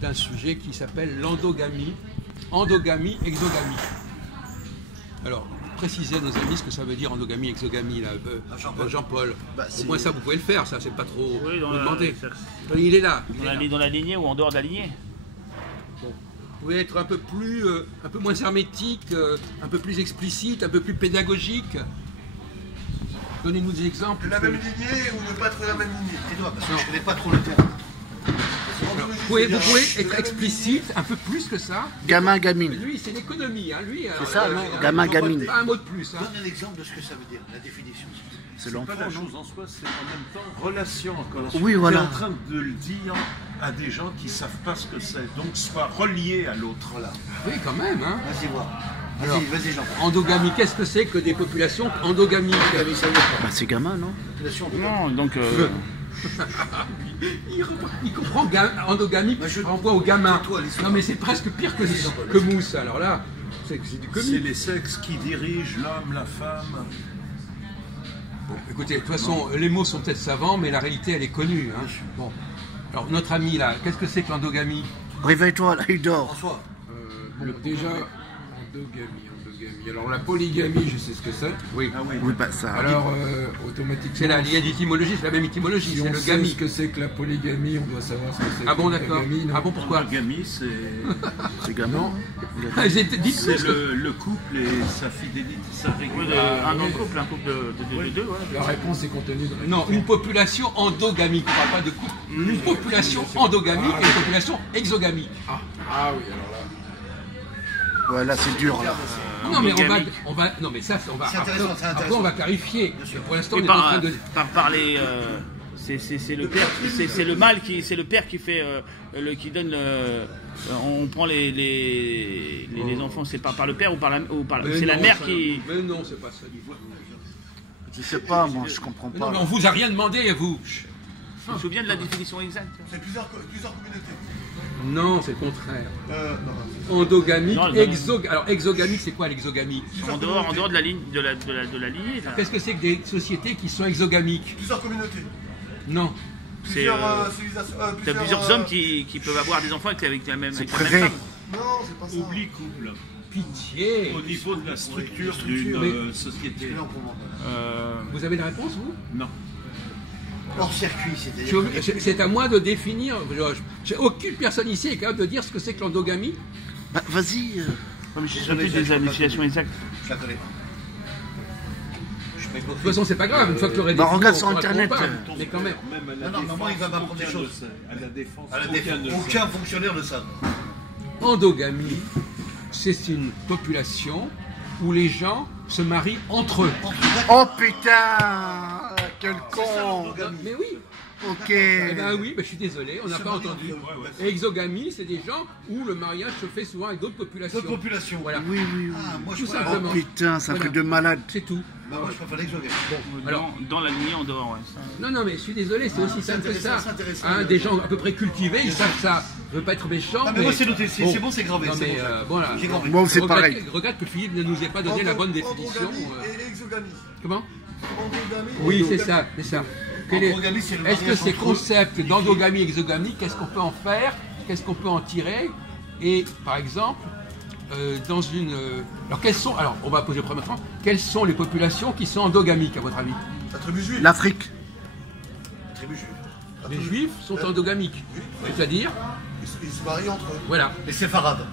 d'un sujet qui s'appelle l'endogamie, endogamie, exogamie. Alors, précisez à nos amis ce que ça veut dire endogamie, exogamie, là, Jean-Paul. Au moins ça, vous pouvez le faire, ça, c'est pas trop oui, vous demander. Il est là. Dans la lignée ou en dehors de la lignée. Bon. Vous pouvez être un peu moins hermétique, un peu plus explicite, un peu plus pédagogique. Donnez-nous des exemples. De la même lignée ou ne pas être de la même lignée? Tais-toi, parce que je connais pas trop le terme. Vous pouvez être explicite, un peu plus que ça. Gamin, gamine. Lui, c'est l'économie. Hein. Lui, c'est ça, non? Gamin, gamine. Pas un mot de plus. Hein. Donne un exemple de ce que ça veut dire, la définition. C'est pas la chose en soi, c'est en même temps relation encore. Oui, voilà. Tu es en train de le dire à des gens qui ne savent pas ce que c'est, donc sois relié à l'autre. Voilà. Oui, quand même. Hein. Vas-y, voir. Alors, vas-y, Jean. Endogamie, qu'est-ce que c'est que des populations endogamiques? Bah, c'est gamin, non? Non, donc... il comprend endogamie, je renvoie au gamin. Non mais c'est presque pire que Mousse, alors là, c'est du comique. C'est les sexes qui dirigent l'homme, la femme. Bon, écoutez, de toute façon, les mots sont peut-être savants, mais la réalité, elle est connue. Hein. Bon. Alors, notre ami, là, qu'est-ce que c'est que l'endogamie? Réveille-toi, là, il dort. François. Déjà, endogamie. Alors, la polygamie, je sais ce que c'est. Oui. Ah oui. Oui, bah ça. Alors, automatiquement... C'est il y a l'étymologie, c'est la même étymologie, Si c'est on le sait gami. ce que c'est que la polygamie, on doit savoir ce que c'est. Ah bon, d'accord. Ah bon, pourquoi? L'endogamie, c'est gamin. Dites-nous. le couple et sa fidélité, sa Oui, régularité. un couple de deux, ouais. La réponse est contenue dans la... Non, une population endogamique, on ne parle pas de couple. Une population endogamique et une population exogamique. Ah oui, alors là... Ouais, là, c'est dur, là. Non mais non mais ça on va après on va clarifier. Pour l'instant on est en train de par les c'est le père, c'est le mâle c'est le père qui fait qui donne on prend les enfants, c'est par le père ou c'est la mère qui... Mais non, c'est pas ça du tout. Je sais pas, moi, je comprends pas. Non mais on vous a rien demandé à vous. Je me souviens de la définition exacte. C'est plusieurs communautés. Non, c'est le contraire. Non. Endogamique, non. Alors exogamique, c'est quoi l'exogamie? En dehors de la ligne de la lignée. Qu'est-ce que c'est que des sociétés qui sont exogamiques? Plusieurs communautés. Non. Plusieurs civilisations. T'as plusieurs hommes qui peuvent avoir des enfants avec la même femme. Non, c'est pas ça. Oublie couple. Pitié. Au niveau de la structure d'une société. Vous avez la réponse, vous? Non. Hors circuit, c'est-à-dire. C'est à moi de définir. Aucune personne ici est capable de dire ce que c'est que l'endogamie. Bah, vas-y. Je sais plus des définitions exactes. Je la connais pas. De toute façon, c'est pas grave. Une fois que tu aurais des regarde sur Internet. Mais quand même. Non, maman, il va m'apprendre des choses. À la défense, Aucun fonctionnaire ne savent. Endogamie, c'est une population où les gens se marient entre eux. Oh putain! Quel con! Mais oui. Ok. Eh ben oui, je suis désolé, on n'a pas entendu. Exogamie, c'est des gens où le mariage se fait souvent avec d'autres populations. D'autres populations. Voilà. Oui. Ah, moi, Tout je simplement. Oh putain, c'est un truc de malade. C'est tout. Bah, moi, je préfère l'exogamie. Alors, Dans la lignée en dehors, ouais. Ça. non, mais je suis désolé, c'est aussi simple que ça. c'est intéressant. Hein, des gens à peu près cultivés, ils savent ça. Je veux pas être méchant. Ah, mais moi, c'est noté, c'est bon, c'est gravé. Non, mais voilà. J'ai gravé. Moi, c'est Je pareil. regrette que Philippe ne nous ait pas donné la bonne définition. Endogamie et exogamie. Comment? Endogamie. Oui, c'est ça, c'est ça. Endogamie, c'est le Est-ce que mariage ces entre concepts d'endogamie, exogamie, qu'est-ce qu'on peut en faire? Qu'est-ce qu'on peut en tirer? Et par exemple, dans une... Alors, on va poser le premier point. Quelles sont les populations qui sont endogamiques, à votre avis? La tribu juive. L'Afrique. La tribu juive. Les juifs sont endogamiques. C'est-à-dire? Ils se marient entre eux. Voilà. Les séfarades.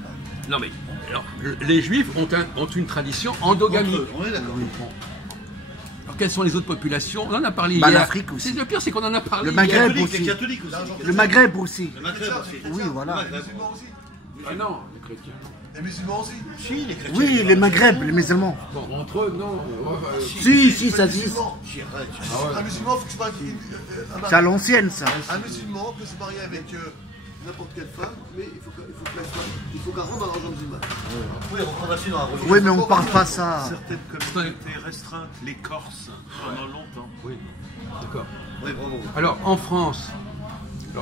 Non mais, alors, les juifs ont une tradition endogamique. Entre eux, on est d'accord. Alors, quelles sont les autres populations? On en a parlé Bah, hier. l'Afrique aussi. Le pire, c'est qu'on en a parlé Le hier. Maghreb Les aussi. catholiques aussi. Le Maghreb aussi. Le Maghreb aussi. Oui, voilà. Les musulmans aussi. Ah non, les chrétiens. Les musulmans aussi. Si, les chrétiens. Oui, les Maghreb, les musulmans. Bon, entre eux, non. Si, ça Les dit. musulmans. Un musulman, faut que se marie. C'est à l'ancienne, ça. Un musulman peut se marier avec n'importe quelle femme, mais il faut qu'elle rentre dans l'argent musulman. Oui, reconvertir dans la religion. Oui, mais on parle pas ça. Certaines communautés restreintes, les Corses, pendant longtemps. Oui, d'accord. Oui, bravo. Alors, en France,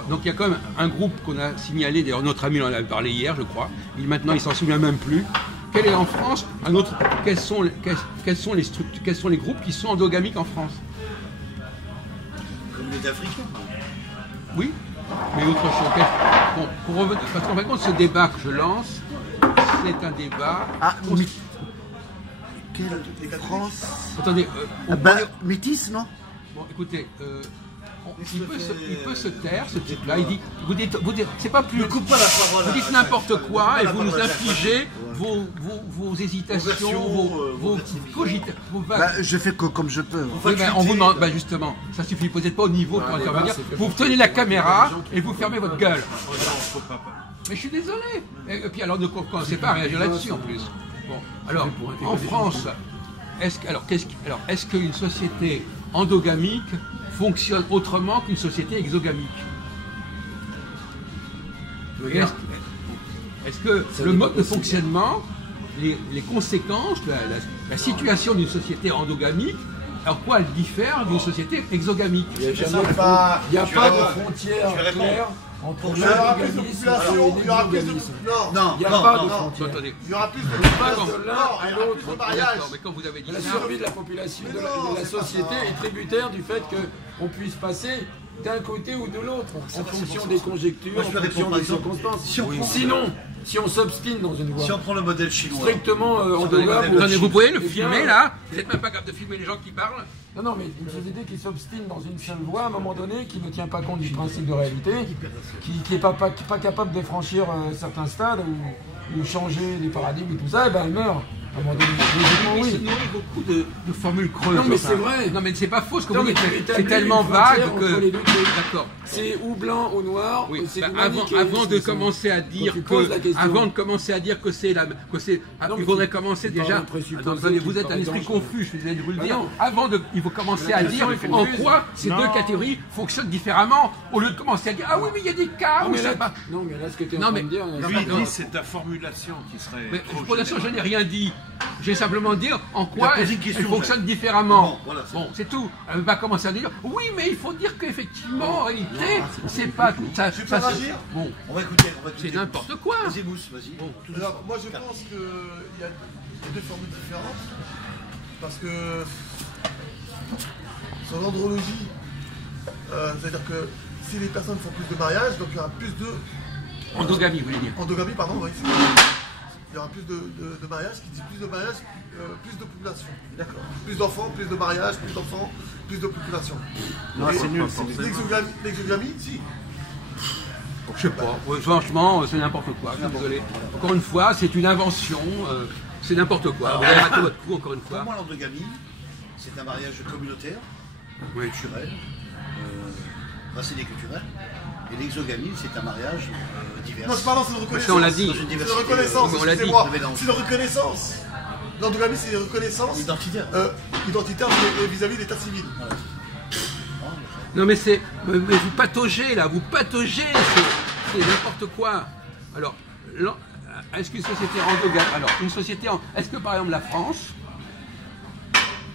donc il y a quand même un groupe qu'on a signalé, d'ailleurs notre ami en avait parlé hier, je crois, maintenant il s'en souvient même plus. Quel est en France un autre, quels sont les groupes qui sont endogamiques en France? Communauté africaine. Oui, mais autre chose. bon, pour revenir, parce qu'en fin de compte, ce débat que je lance, c'est un débat. Ah, quelle France? Attendez, Métis, non? bon, écoutez, il peut se taire, ce type-là. Il dit, vous dites, c'est pas plus. Ne coupe pas la parole. Vous dites n'importe quoi et vous nous infligez vos hésitations, vos cogitations. Je fais comme je peux. Oui, ben, on vous demande, ben justement, ça suffit, vous n'êtes pas au niveau pour intervenir. Vous tenez la caméra et vous fermez votre gueule. Mais je suis désolé. Et puis alors ne commencez pas à réagir là-dessus en plus. Bon, alors en France, est-ce qu'une société endogamique fonctionne autrement qu'une société exogamique? Est-ce que le mode de fonctionnement, les conséquences, la situation d'une société endogamique, en quoi elle diffère d'une société exogamique? Il n'y a pas de frontière claire entre Il y aura plus de l'endogamisme population, et il y aura plus de... l'exogamisme. Non, Il n'y a non, pas non, de non. frontière. Attendez. Il y aura plus de On passe population. de l'un Non, à il y aura l'autre. plus de mariage. D'accord, mais quand vous avez dit La ça, survie de la population, Mais de non, la c'est pas société ça. est tributaire du fait qu'on puisse passer d'un côté ou de l'autre, en fonction des conjectures, Moi, en je peux fonction répondre, par des exemple, circonstances. si on prend- Sinon, si on s'obstine dans une voie Si on prend le modèle chinois. strictement endogame, attendez, vous pouvez le eh bien, filmer là? Vous n'êtes même pas capable de filmer les gens qui parlent? Non, mais une société qui s'obstine dans une seule voie, à un moment donné, qui ne tient pas compte du principe de réalité, qui n'est pas capable de franchir certains stades ou changer les paradigmes et tout ça, eh ben elle meurt. À un moment donné. Il se Oui. nourrit beaucoup de formules creuses. Non, mais enfin. c'est vrai. Non, mais c'est pas faux ce que Non, vous mais dites. tu C'est établis tellement une frontière vague entre les deux trucs. D'accord. C'est ou blanc ou noir. Oui, c'est bah, du avant manichéisme, de ça. commencer à dire tu poses la que, question. avant de commencer à dire que c'est la, que c'est, Non, mais il faudrait tu- commencer tu parles déjà. d'un présupposé Attendez, qui vous êtes un paraît esprit dangereux. confus, je suis désolé de vous le Bah dire. non. Avant de, il faut commencer La à question dire est en confuse. quoi ces Non. deux catégories fonctionnent différemment, au lieu de commencer à dire ah oui mais il y a des cas Non, où mais c'est là, pas. non, mais là, ce que tu es en Non, train mais- de dire. Lui, il non. dit c'est ta formulation qui serait. Mais trop pour l'instant, je générale. n'ai rien dit. J'ai simplement dit en quoi posé une elle question, fonctionne différemment. Bon, voilà, c'est Bon, c'est tout. Elle ne va pas commencer à dire oui, mais il faut dire qu'effectivement, en réalité, c'est pas tout ça. Tu peux ça, c'est- réagir Bon, On va écouter. c'est n'importe quoi. Vas-y, Mousse, vas-y. Alors, moi je pense qu'il y a deux formules différentes. Parce que sur l'andrologie, c'est-à-dire que si les personnes font plus de mariages, donc il y aura plus de. Endogamie, vous voulez dire. Endogamie, pardon, oui. Il y aura plus de mariages, qui dit plus de mariages, plus de population. D'accord. Plus d'enfants, plus de mariages, plus d'enfants, plus de population. Non, Et c'est nul, c'est nul. l'exogamie, si. Je sais pas. Ouais, franchement, c'est n'importe quoi. Je suis désolé. Encore une fois, c'est une invention. C'est n'importe quoi. Vous avez raté votre coup encore une Pour fois. moi, l'endogamie, c'est un mariage communautaire, Oui. culturel, raciné culturel. Et l'exogamie, c'est un mariage divers. Non, pardon, c'est une reconnaissance. Ça, on l'a dit. Dans une C'est une diversité, reconnaissance, on l'a dit. excusez-moi. Mais non. C'est une reconnaissance. L'endogamie, c'est une reconnaissance Identitaire. identitaire vis-à-vis de l'état civil. Non mais c'est, mais vous pataugez là, vous pataugez, c'est n'importe quoi. Alors, est-ce qu'une société endogame, alors une société, est-ce que par exemple la France,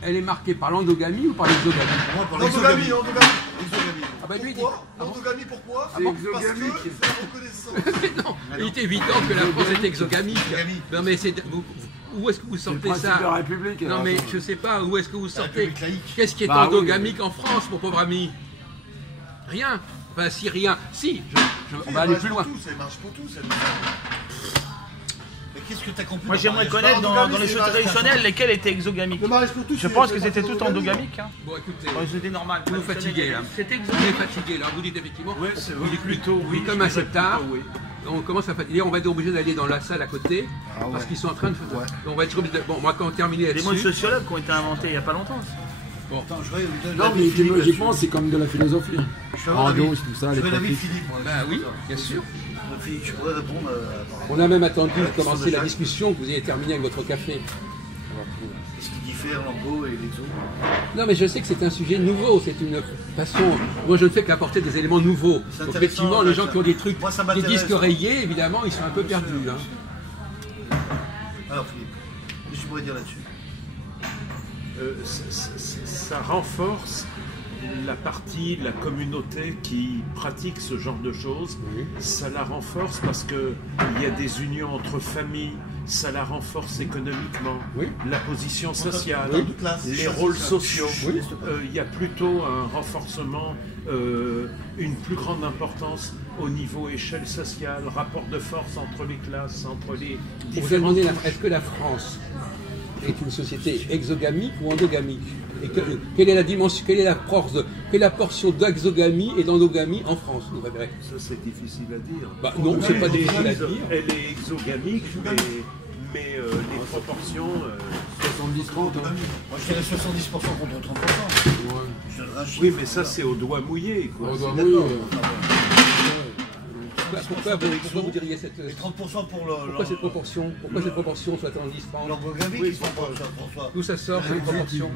elle est marquée par l'endogamie ou par l'exogamie? Pour moi, pour L'endogamie, l'exogamie. l'endogamie. L'exogamie. Ah bah lui il dit, Pourquoi L'endogamie, pourquoi bon Parce que c'est la reconnaissance. mais non, il est évident que la France est exogamique. Exogamie. Non mais c'est, où est-ce que vous C'est le sortez principe ça? de la République. Non alors, mais ça. je sais pas, où est-ce que vous sortez? République laïque. Qu'est-ce qui est Bah oui. endogamique en France, mon pauvre ami? Rien. Enfin si rien. Si, on va aller plus loin. Ça marche pour tous. Mais qu'est-ce que tu as compris Moi dans j'aimerais le connaître dans L'endogamie, les c'est choses mariage traditionnelles lesquelles étaient exogamiques. Le mariage pour tous. Je pense que c'était tout endogamique. Hein. Bon écoutez. Ouais, c'était normal. Vous nous fatiguez là. C'était Vous exogamique. êtes fatigué là, vous dites effectivement. Ouais, c'est vous dites plutôt oui. comme je assez dirais tard. plutôt oui. On commence à fatiguer, on va être obligé d'aller dans la salle à côté Ah ouais. parce qu'ils sont en train de faire. On va être obligé de. Bon, moi quand on termine Des mots de là-dessus. sociologues qui ont été inventés il n'y a pas longtemps. Attends, je vais Non, mais étymologiquement, c'est comme de la philosophie. Je vais avoir l'avis. Endos, tout ça, Je les veux l'avis de pratiques. Philippe. moi. Bah oui, bien sûr. Philippe, je pourrais répondre On a même attendu de commencer la Jacques. discussion que vous ayez terminé avec votre café. ce qui diffère l'embo et l'exo. Non, mais je sais que c'est un sujet nouveau, c'est une façon. Moi, je ne fais qu'apporter des éléments nouveaux. C'est Donc, intéressant, effectivement, les gens qui ont des trucs, moi, ça des m'intéresse. disques rayés, évidemment, ils sont un peu perdus. Hein. Alors Philippe, qu'est-ce que tu pourrais dire là-dessus? Ça renforce la partie, la communauté qui pratique ce genre de choses. Ça la renforce parce que il y a des unions entre familles. Ça la renforce économiquement. Oui. La position sociale, Oui. De classe. les rôles sociaux. Oui. Il y a plutôt un renforcement, une plus grande importance au niveau échelle sociale, rapport de force entre les classes, entre les Vous vous différentes... demandez, est-ce que la France est une société exogamique ou endogamique? Et quelle est la dimension, quelle est la portion d'exogamie et d'endogamie en France, vous préférez? Ça, c'est difficile à dire. Bah non, c'est pas difficile à dire. Elle est exogamique, mais les proportions... 70-30. Moi, je dirais 70% contre 30%. Oui, mais ça, c'est au doigt mouillé, quoi. On doit D'accord. mouiller. Pourquoi vous diriez cette... Et 30% pour le. Pourquoi cette proportion? Pourquoi cette proportion 70-30? L'endogamie qui sont pas, François. D'où ça sort cette proportion?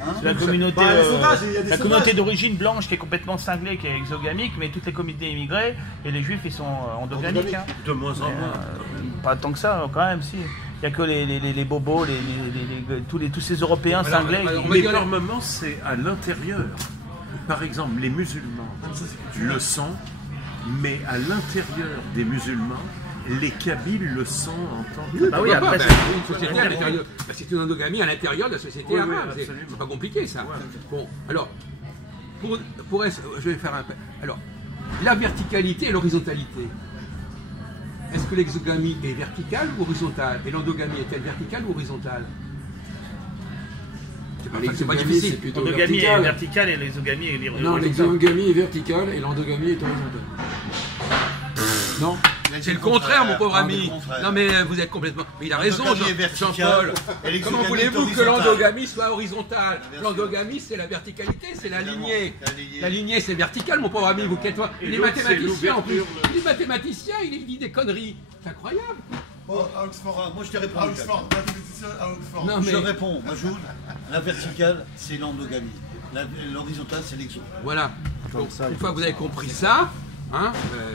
Hein C'est la communauté, Bah, les sauvages, il y a des la sauvages. communauté d'origine blanche qui est complètement cinglée, qui est exogamique, mais toutes les communautés immigrées et les juifs ils sont endogamiques. Hein. De moins en Mais, moins. pas tant que ça quand même, si. Il n'y a que les bobos, tous ces Européens Alors, cinglés. alors, qui- on va Mais dire- par moments, c'est à l'intérieur. Par exemple, les musulmans le sont, mais à l'intérieur des musulmans, les Kabyles le sont en tant que... Bah oui, Pourquoi après, pas? c'est- Ben, une société à l'intérieur. Ben, c'est une endogamie à l'intérieur de la société Oui, oui, arabe. absolument. C'est pas compliqué ça. Bon, alors, je vais faire un. Alors, la verticalité et l'horizontalité. Est-ce que l'exogamie est verticale ou horizontale? Et l'endogamie est-elle verticale ou horizontale? C'est pas L'exogamie, difficile. c'est plutôt L'endogamie est vertical. verticale et l'exogamie est Non, horizontale. l'exogamie est verticale et l'endogamie est horizontale. Non? C'est le contraire, mon pauvre Ah, ami. le contraire. Non, mais vous êtes complètement. Mais il a raison, L'endogamie est verticale Jean-Paul. et l'exogamie Comment est voulez-vous que horizontale. l'endogamie soit horizontale? Bien sûr. L'endogamie, c'est la verticalité, c'est la Évidemment, lignée. la lignée. La lignée, c'est vertical, mon pauvre ami. Vous quittez toi. Il est l'autre, c'est mathématicien en plus. l'ouverture, Il est mathématicien, il dit des conneries. C'est incroyable. Bon, à Oxford. Moi, je t'ai À répondu. Oxford, mathématicien à Oxford. Non, Je mais réponds, Majoud. La verticale, c'est l'endogamie. L'horizontale, c'est l'exo. voilà. Donc, une fois que vous avez compris ça, hein,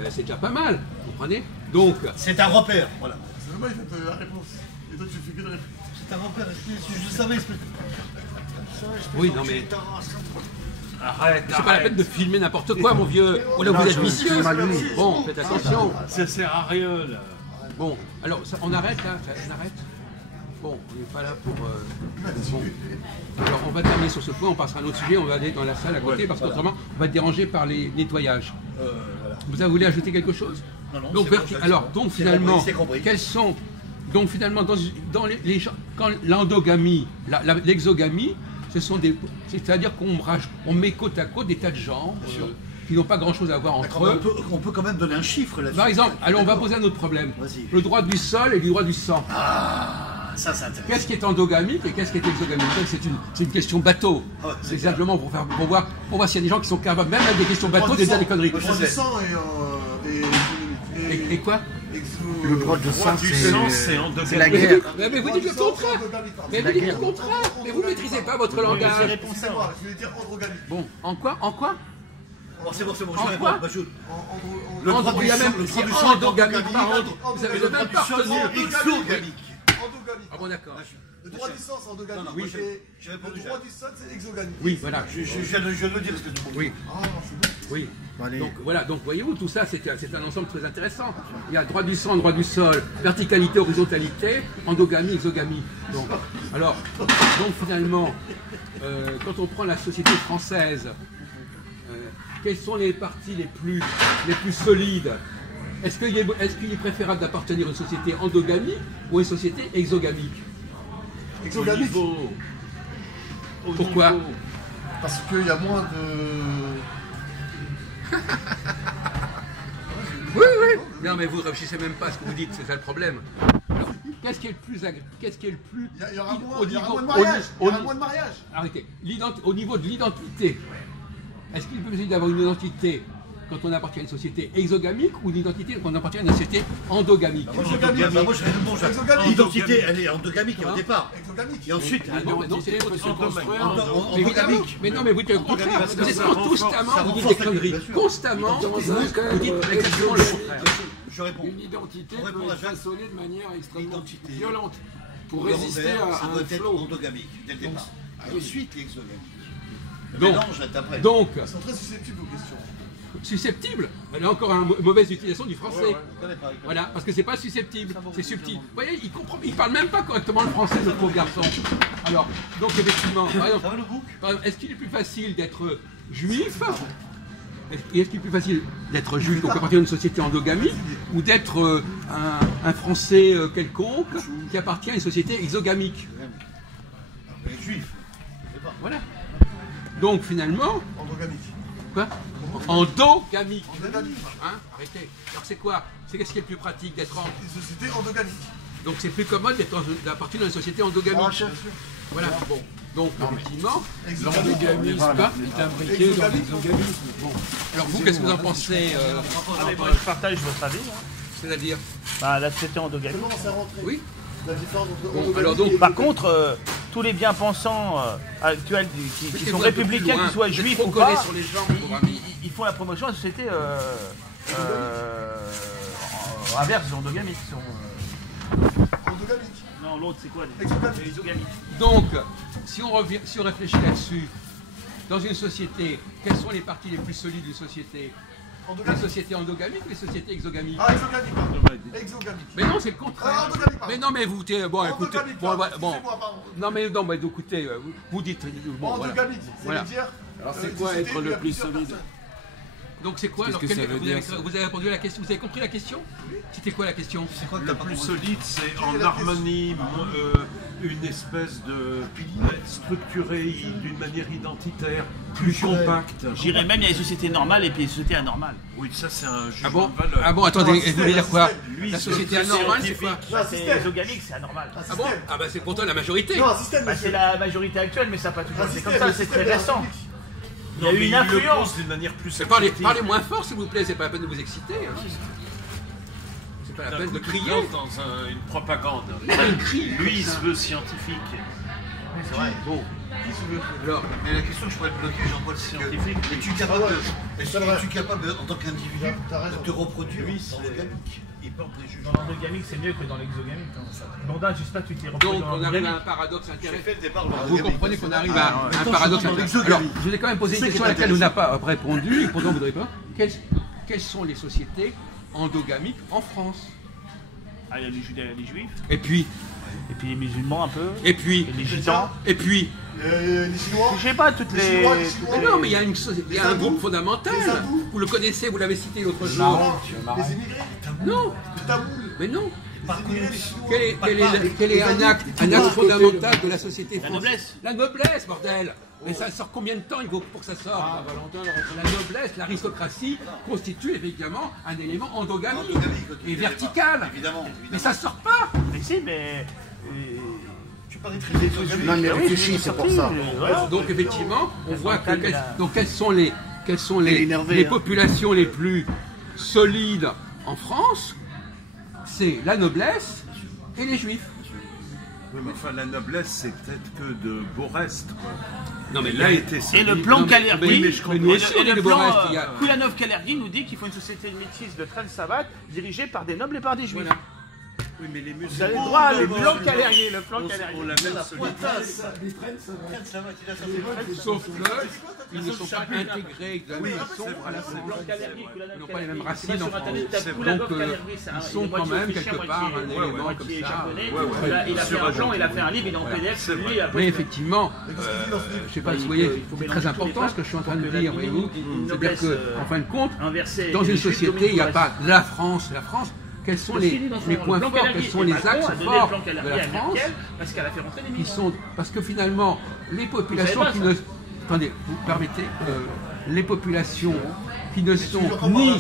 c'est déjà pas mal. Vous comprenez? Donc, C'est un repère, voilà. C'est dommage, il fait la réponse. Et toi, tu fais que de répondre. C'est un repère, je savais. oui, non mais. Arrête, C'est pas la peine de filmer n'importe quoi, mon vieux. Ou là, vous êtes vicieux. Bon, faites attention. ça sert à rien, là. Bon, alors, on arrête là? On arrête? Bon, on n'est pas là pour... bon. Alors, on va terminer sur ce point, on passera à un autre sujet, on va aller dans la salle à côté, parce qu'autrement, on va être dérangé par les nettoyages. Vous voulez ajouter quelque chose? Non, Donc, c'est bon, ça, alors, c'est bon. donc C'est finalement, compris, c'est compris. quels sont... Donc finalement, dans les gens, quand l'endogamie, l'exogamie, ce sont des... C'est-à-dire on met côte à côte des tas de gens qui n'ont pas grand-chose à voir entre D'accord, mais eux. on peut quand même donner un chiffre là-dessus. Par exemple, alors on va poser un autre problème. Vas-y. Le droit du sol et le droit du sang. Ah, ça intéresse. Qu'est-ce qui est endogamique et qu'est-ce qui est exogamique? C'est une question bateau. Ouais, C'est simplement pour voir s'il y a des gens qui sont capables, même avec des questions bateau, de dire des conneries. Le droit du sang Et quoi? Le droit de sang, Du sang, c'est c'est la endogamie. guerre. Mais vous dites le contraire. Mais vous dites le contraire. Mais vous ne maîtrisez pas votre langage. C'est moi, je voulais dire androgamique. Bon, en quoi? Oh, c'est bon, En je quoi réponds, Majoud. Le Le droit Il du y a sang, même le droit c'est du sang est endogamique. endogamique. Par contre, vous avez le même partenaire. Exogamique. Endogamique. Ah bon, d'accord. Le droit du sang, c'est endogamique. Non, non, moi, Et j'ai répondu, le droit du sol, c'est exogamique. Oui, voilà. Je viens de le dire, parce que c'est bon. Oui, Ah, c'est bon. oui. Allez. Donc voilà, donc voyez-vous, tout ça c'est un ensemble très intéressant. Il y a droit du sang, droit du sol, verticalité, horizontalité, endogamie, exogamie. Donc, alors, donc finalement, quand on prend la société française, quelles sont les parties les plus solides? Est-ce qu'il est préférable d'appartenir à une société endogamique ou à une société exogamique? Exogamique. Pourquoi? Parce qu'il y a moins de. Oui. Non, mais vous ne réfléchissez même pas à ce que vous dites, c'est ça le problème. Alors, qu'est-ce qui est le plus Il y aura moins au de niveau- mariage. Il y au- aura moins de mariage. Arrêtez. Au niveau de l'identité, est-ce qu'il est possible d'avoir une identité quand on appartient à une société exogamique ou une identité quand on appartient à une société endogamique? Moi, je réponds, Jacques. Exogamique. L'identité, elle est endogamique au départ. Exogamique. Et ensuite, Ah non, mais non, c'est L'identité faux, peut c'est se faux. construire. Mais évidemment, mais non, mais vous dites le contraire. Vous êtes constamment, vous dites des conneries. Constamment, vous dites exactement le contraire. je réponds. Une identité On répond peut à être Jacques. façonnée de manière extrêmement L'identité. violente pour Le résister repère, ça à doit un être flot. endogamique dès le départ. Et ensuite, l'exogamique. Le Donc- mélange est après. Donc, Ils sont très susceptibles aux questions. susceptible, elle a encore une mauvaise utilisation du français. Je connais pas, je connais Voilà, parce que c'est pas susceptible, c'est subtil. Vous voyez, il parle même pas correctement le français, le pauvre garçon. Alors, donc effectivement, par pas. exemple, Ça va le bouc est-ce qu'il est plus facile d'être juif est-ce qu'il est plus facile d'être juif, donc à partir d'une société endogamique, ou d'être un Français quelconque qui appartient à une société exogamique? Les juifs. Voilà. Donc finalement, Endogamique. quoi? Endogamique. Endogamique. Hein? Arrêtez. Alors c'est quoi? C'est qu'est-ce qui est le plus pratique d'être en... Une société endogamique. Donc c'est plus commode d'être d'appartenir à une société endogamique. Ah, bien sûr. Voilà. Bon. Donc effectivement, L'endogamisme est imbriqué dans l'exogamisme. Bon. alors vous, qu'est-ce que vous en pensez Ah, mais moi, je partage votre avis. Hein. C'est-à-dire? Bah, la société endogamique. Comment ça rentre Oui. la différence entre Bon, endogamique alors donc, et Par exogamique? contre, tous les bien-pensants actuels qui Mettez-vous sont un peu républicains, plus loin. qu'ils soient Vous êtes juifs trop ou collés pas, sur les jambes, pauvre ami. ils font la promotion à la société inverse, endogamique. Endogamique. Non, l'autre, c'est quoi? Exogamique. Exogamique. Donc, si on réfléchit là-dessus, dans une société, quelles sont les parties les plus solides d'une société? Les Endogamique. sociétés endogamiques ou les sociétés exogamiques? Ah, exogamique, pardon. Exogamique. Mais non, c'est le contraire. Ah, endogamique, pardon. Mais non, mais vous, bon, écoutez, Endogamique, bon, pardon. bon, Excusez-moi, pardon. non, mais écoutez, vous dites, bon, voilà. Endogamique, c'est Voilà. dire. Alors c'est une quoi société être où il y le a plus plusieurs solide? personnes. Donc c'est quoi? Qu'est-ce Alors, que ça veut dire, ça? vous avez répondu à la question? Vous avez compris la question? C'était quoi la question? C'est quoi que Le t'as pas plus compris? solide, c'est en harmonie, une espèce de structurée d'une manière identitaire, plus compacte. J'irais même, il y a les sociétés normales et puis les sociétés anormales. Oui, ça c'est un Ah jugement bon? de valeur. Ah bon, attendez, Non, vous voulez dire quoi? Lui, La c'est société plus anormale, c'est scientifique. quoi? Non, C'est système. exogamique, c'est anormal. Un Ah bon? système. Ah bah c'est pourtant la majorité. Non, un système, Bah, c'est monsieur. la majorité actuelle, mais ça n'a pas toujours Un été système, comme ça, le c'est système très de la récent. République. Il y a eu mais une le influence. pense d'une manière plus Mais parlez subjective. moins fort s'il vous plaît, c'est pas la peine de vous exciter. Hein. C'est pas la D'un peine coup, de tu crier. te lances dans une propagande. Il crie. Lui, il se veut scientifique. C'est vrai. Bon, alors, Mais la question que je pourrais te bloquer, Jean-Paul, c'est que Scientifique. es-tu capable, C'est vrai. es-tu capable en tant qu'individu T'as raison. de te reproduire Lui, dans c'est- l'organique? Il porte des jugements. Dans l'endogamique, c'est mieux que dans l'exogamique. Blondin, j'espère que tu t'es reproduit donc dans on arrive à l'endogamique. un paradoxe intéressant. fait le départ Vous comprenez qu'on arrive à un Maintenant, paradoxe je rentre dans intéressant. l'exogamy. Alors, je vous ai quand même posé une C'est question à qui est laquelle vous n'avez pas répondu, et pourtant vous ne répondez pas. Quelles sont les sociétés endogamiques en France? Ah, il y a les juifs, il y a les juifs, Et puis, et puis les musulmans un peu, et puis, et les gitans. et puis. Les Chinois. Je sais pas, toutes Les les. Chinois, les Chinois. Mais non, mais il y a, il y a un hindous. groupe fondamental. Les hindous. Vous le connaissez, vous l'avez cité l'autre jour. Marrant, Les immigrés. Non, Les Tamouls. mais non. Par contre, Quel est un acte fondamental de la société La française? noblesse. La noblesse, bordel. Mais ça sort combien de temps il faut pour que ça sorte? Ah, Valentin, La noblesse, l'aristocratie constitue évidemment un élément endogamique Endogamique, ok, et vertical. Évidemment, Mais ça sort pas. Mais si, mais. tu parles très exogamique. Non, mais oui, réfléchis, c'est pour ça. Voilà. Donc effectivement, on voit que Calme, là. donc quelles sont les Elle est énervée, les hein. populations les plus solides en France? C'est la noblesse et les juifs. Oui, mais enfin, la noblesse, c'est peut-être que de beau reste, quoi. Non mais Il là, a été Et solide. le plan Non, mais- Kalergi, mais je comprends. et Nous aussi, on est le des plan Borestes, il y a- Koulanov-Kalergi nous dit qu'il faut une société métisse de 13 savates dirigée par des nobles et par des juifs. Voilà. Oui, mais les Vous avez musulmans, droit à le d'abord, plan Kalergi, le plan ont Kalergi. la même solidité. Sauf qu'ils ne sont pas intégrés de la même façon à la France. Ils n'ont pas les mêmes racines en France. Donc ils sont quand même quelque part un élément comme ça. Il a fait un genre, il a fait un livre, il est en PDF, lui, après. Mais effectivement, je ne sais pas si vous voyez, c'est très important ce que je suis en train de dire, voyez-vous. C'est-à-dire qu'en fin de compte, dans une société, il n'y a pas la France. La France, quels sont les points forts, quels sont les axes forts de la France parce qu'elle a fait rentrer les qui sont, parce que finalement, les populations qui ne... Attendez, vous permettez, les populations qui ne sont ni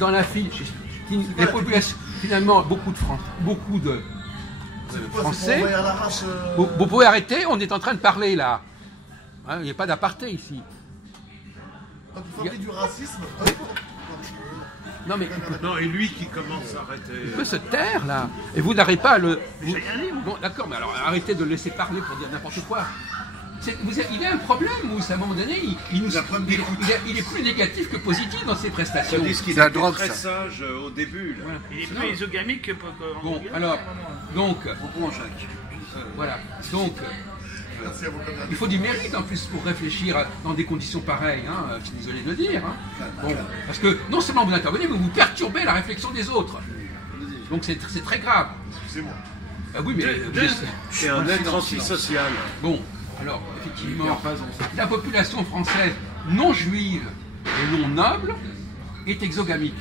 dans la file... Les populations, finalement, beaucoup de Français... Vous pouvez arrêter, on est en train de parler là. Hein, il n'y a pas d'aparté ici. Donc il faut du racisme. Non mais Non, et lui qui commence à arrêter. il peut se taire là. Et vous n'arrêtez pas à le... Bon d'accord, mais alors arrêtez de le laisser parler pour dire n'importe quoi. Il a un problème, Mousse, à un moment donné, il est plus négatif que positif dans ses prestations. C'est la drogue, Très ça. sage au début. Là. Voilà. Il est plus exogamique que. Bon, alors, donc, Reprends, Jacques. voilà. Donc, il faut du mérite en plus pour réfléchir dans des conditions pareilles, hein, je suis désolé de le dire. Hein. Bon, parce que non seulement vous intervenez, mais vous perturbez la réflexion des autres. Donc c'est très grave. Excusez-moi. Ah oui, mais C'est un être antisocial. bon, alors effectivement, la population française non juive et non noble est exogamique.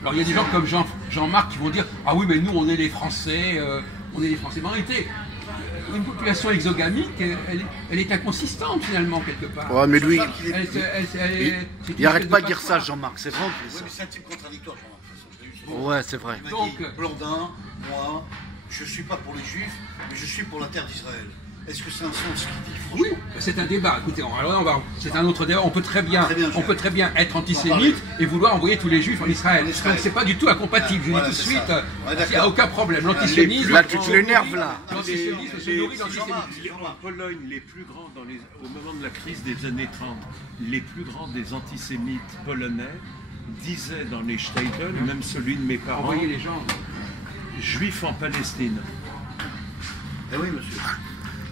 Alors il y a des gens comme Jean-Marc qui vont dire « Ah oui, mais nous on est les Français, on est les Français. » Mais en réalité, une population exogamique, elle est inconsistante finalement quelque part. Ouais, mais lui, il n'arrête arrête pas de dire ça, Jean-Marc, c'est vrai. C'est un type contradictoire, Jean-Marc. Ouais, c'est vrai. Il m'a Donc, dit, Blandin, moi, je suis pas pour les Juifs, mais je suis pour la terre d'Israël. Est-ce que c'est un sens ce qu'il dit? oui, c'est un débat. Écoutez, c'est un autre débat. On peut très bien être antisémite et vouloir envoyer tous les Juifs en Israël. Donc c'est pas du tout incompatible. Je dis tout de suite, il n'y a aucun problème. L'antisémitisme. Là, tu te l'énerves là. L'antisémitisme se nourrit d'antisémitisme. En Pologne, les plus grands, au moment de la crise des années 30, les plus grands des antisémites polonais disaient dans les shtetl, même celui de mes parents, Envoyer les gens. Juifs en Palestine. Eh oui, monsieur.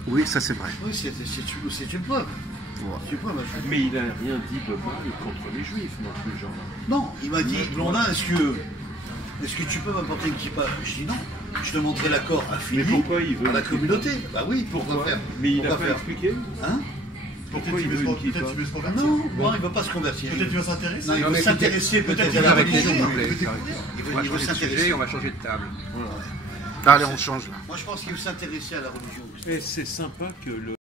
Oui, ça c'est vrai. Oui, c'est une preuve. C'est une preuve, monsieur. Mais il n'a rien dit de mal contre les Juifs non plus, Jean. Non, il m'a dit, Blandin, est-ce que tu peux m'apporter une kippa? Je dis non. Je demanderai l'accord à Philippe, Mais pourquoi il veut à la une kippa? communauté. Bah oui, pourquoi faire? Mais il n'a Pourquoi pas faire expliqué. Hein? Pourquoi il veut une kippa? Peut-être qu'il veut se convertir. Non, il ne va pas se convertir. Peut-être qu'il veut s'intéresser. Non, il veut s'intéresser peut-être à la religion. On va changer de sujet, on va changer de table. Allez, on change là. Moi, je pense qu'il veut s'intéresser à la religion. Et c'est sympa que le